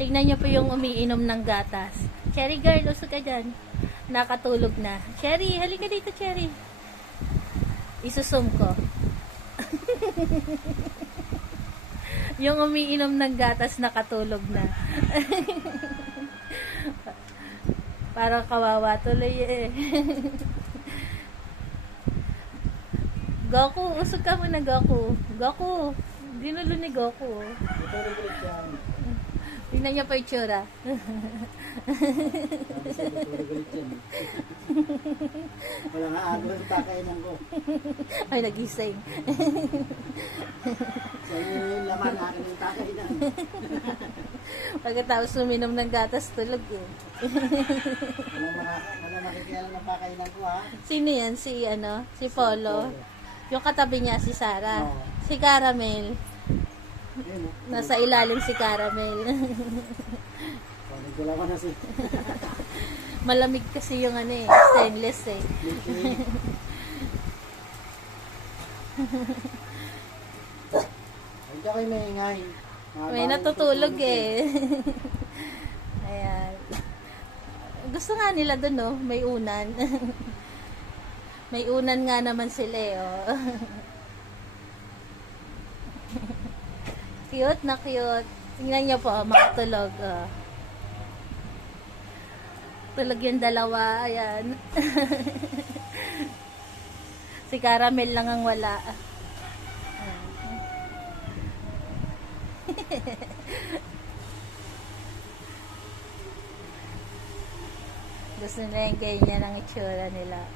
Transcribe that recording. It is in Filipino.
Tingnan niyo po yung umiinom ng gatas. Cherry girl, usog ka dyan. Nakatulog na. Cherry, halika dito, Cherry. Isusum ko. Yung umiinom ng gatas nakatulog na. Parang kawawa tuloy eh. Goku, usog ka muna, Goku. Goku, ginulo ni Goku. Tingnan niya pa yung tsura. Wala nga agad ang takainan ko. Ay, nagising. Sa inyo yung laman akin yung takainan. Pagkatapos uminom ng gatas, tulog eh. Wala makikialam ng pakainan ko ha. Sino yan? Si Polo. Yung katabi niya, si Sarah. Si Caramel. Nasa ilalim si Caramel. Wala ko na si... Malamig kasi yung stainless eh. Hindi kayo maingay. May natutulog eh. Ayan. Gusto nga nila dun, no? May unan. May unan nga naman sila eh, oh. Cute na cute. Tingnan niyo po, makatulog, oh. Tulog yung dalawa, ayan. Si Caramel lang ang wala. Gusto nila yung ganyan ang itsura nila.